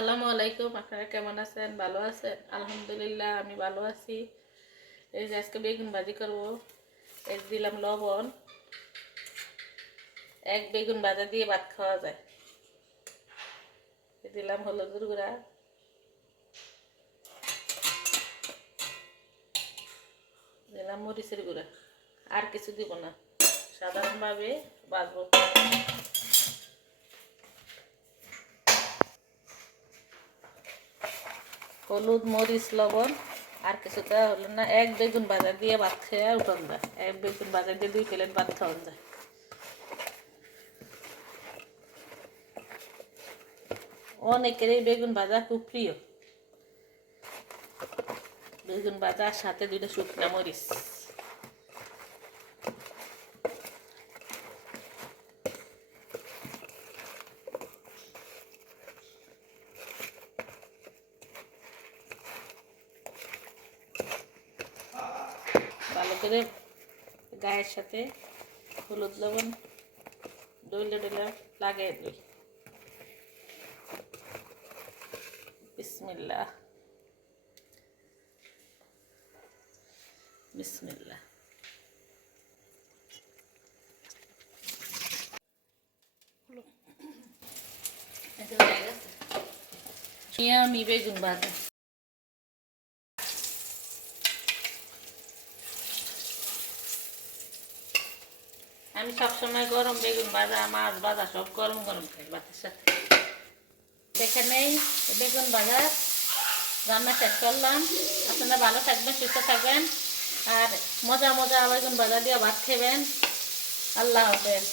আসসালামু আলাইকুম। আপনারা কেমন আছেন? ভালো আছেন? আলহামদুলিল্লাহ আমি ভালো আছি। এই যে আজকে বেগুন ভাজি করবো। এই দিলাম লবণ। এক বেগুন ভাজা দিয়ে ভাত খাওয়া যায়। দিলাম হলুদের গুঁড়া, দিলাম মরিচের গুঁড়া। আর কিছু দিব না, সাধারণভাবে ভাজবো। হলুদ, মরিচ, লবণ আর কিছুটা হলো না। এক বেগুন ভাজা দিয়ে ভাত খেয়ে উঠান যায়। এক বেগুন ভাজা দিয়ে 2 প্লেট ভাত খাওয়া যায়। অনেকের এই বেগুন ভাজা খুব প্রিয়। বেগুন ভাজার সাথে 2টা শুকনা মরিচ। ভালো করে গায়ের সাথে হলুদ লবণ ডইলে ডইলে লাগিয়ে দিই। বিসমিল্লাহ বিসমিল্লাহ। আমি বেগুন ভাজা আমি সবসময় গরম বেগুন ভাজা, মাছ ভাজা সব গরম গরম খাই ভাতের সাথে। এখানেই বেগুন ভাজা রান্না শেষ করলাম। আপনারা ভালো থাকবেন, সুস্থ থাকবেন আর মজা মজা বেগুন ভাজা দিয়ে ভাত খাবেন। আল্লাহ হাফেজ।